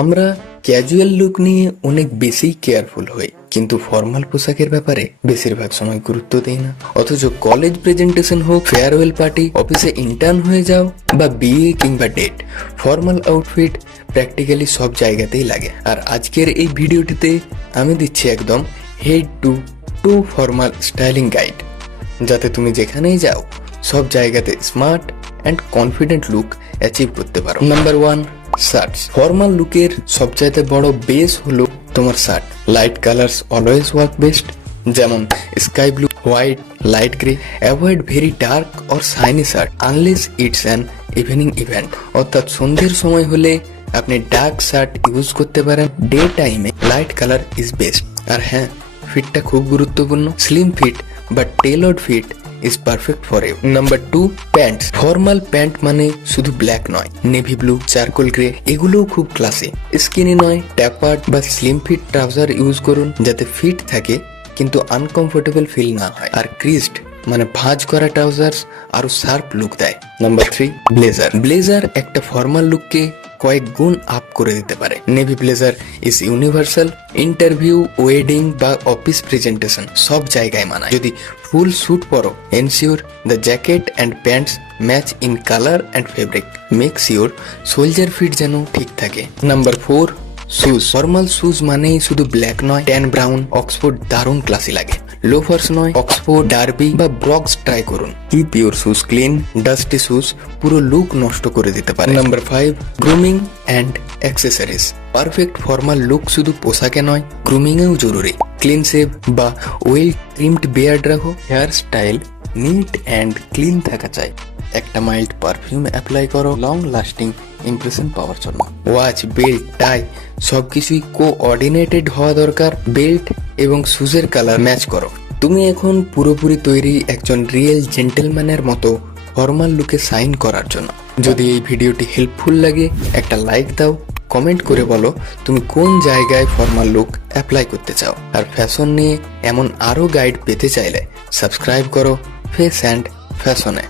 আমরা casual look নিয়ে অনেক বেশি কেয়ারফুল হই, কিন্তু ফর্মাল পোশাকের ব্যাপারে বেশিরভাগ সময় গুরুত্ব দেই না। অথচ কলেজ প্রেজেন্টেশন হোক, ফেয়ারওয়েল পার্টি, অফিসে ইন্টার্ন হয়ে যাও বা বিয়ে কিংবা ডেট, ফর্মাল আউটফিট প্র্যাকটিক্যালি সব জায়গাতেই লাগে। আর আজকের এই ভিডিওটিতে আমি দিচ্ছি একদম head to formal styling guide, যাতে তুমি যেখানেই যাও সব জায়গাতে smart and confident look achieve করতে পারো। Number 1, shorts. ফর্মাল লুকের সবচাইতে বড় বেস হলো তোমার shirt. Light colours always work best, যেমন sky blue, white, light grey. Avoid very dark or shiny shirt unless it's an evening event. অর্থাৎ সন্ধ্যের সময় হলে আপনি ডার্ক শার্ট ইউজ করতে পারেন। ডে টাইমে লাইট কালার ইজ বেস্ট। আর হ্যাঁ, ফিটটা খুব গুরুত্বপূর্ণ। স্লিম ফিট বা tailored fit is perfect for you. Number 2, pants. Formal pant মানে শুধু ব্ল্যাক নয়, নেভি ব্লু, চারকোল গ্রে, এগুলোও খুব ক্লাসি। স্কিনি নয়, ট্যাপার্ড বা স্লিম ফিট ট্রাউজার ইউজ করুন, যাতে ফিট থাকে কিন্তু আনকমফোর্টেবল ফিল না হয়। আর ক্রিস্ট মানে ভাঁজ করা ট্রাউজার্স আরো শার্প লুক দেয়। Number 3, blazer. ব্লেজার একটা ফর্মাল লুককে কয়েক গুণ আপ করে দিতে পারে। Navy blazer is universal. Interview, wedding বা অফিস প্রেজেন্টেশন সব জায়গায় মানায়। যদি ফুল স্যুট পরো, ensure the jacket and pants match in colour and fabric. Make sure shoulder fit যেন ঠিক থাকে। Number 4, shoes. ফর্মাল শুজ মানেই শুধু ব্ল্যাক নয়, ট্যান, ব্রাউন, অক্সফোর্ড দারুণ ক্লাসি লাগে। লোফার্স নয়, অক্সফোর্ড, ডার্বি বা ব্রক্স ট্রাই করুন। Keep your shoes clean. Dusty shoes পুরো লুক নষ্ট করে দিতে পারে। Number 5, grooming and accessories. Perfect formal look শুধু পোশাকে নয়, গ্রুমিংয়েও জরুরি। ক্লিন শেভ বা ওয়েল ট্রিমড বিয়ার্ড রাখো। Hair style neat and clean থাকা চাই। একটা মাইল্ড পারফিউম অ্যাপ্লাই করো লং লাস্টিং ইমপ্রেশন পাওয়ার জন্য। ওয়াচ, বেল্ট, টাই সবকিছুই কোঅর্ডিনেটেড হওয়া দরকার। বেল্ট এবং শুজের কালার ম্যাচ করো। তুমি এখন পুরোপুরি তৈরি একজন রিয়েল জেন্টেলম্যানের মতো ফর্মাল লুকে সাইন করার জন্য। যদি এই ভিডিওটি হেল্পফুল লাগে একটা লাইক দাও, কমেন্ট করে বলো তুমি কোন জায়গায় ফর্মাল লুক অ্যাপ্লাই করতে চাও। আর ফ্যাশন নিয়ে এমন আরো গাইড পেতে চাইলে সাবস্ক্রাইব করো ফেস অ্যান্ড ফ্যাশনে।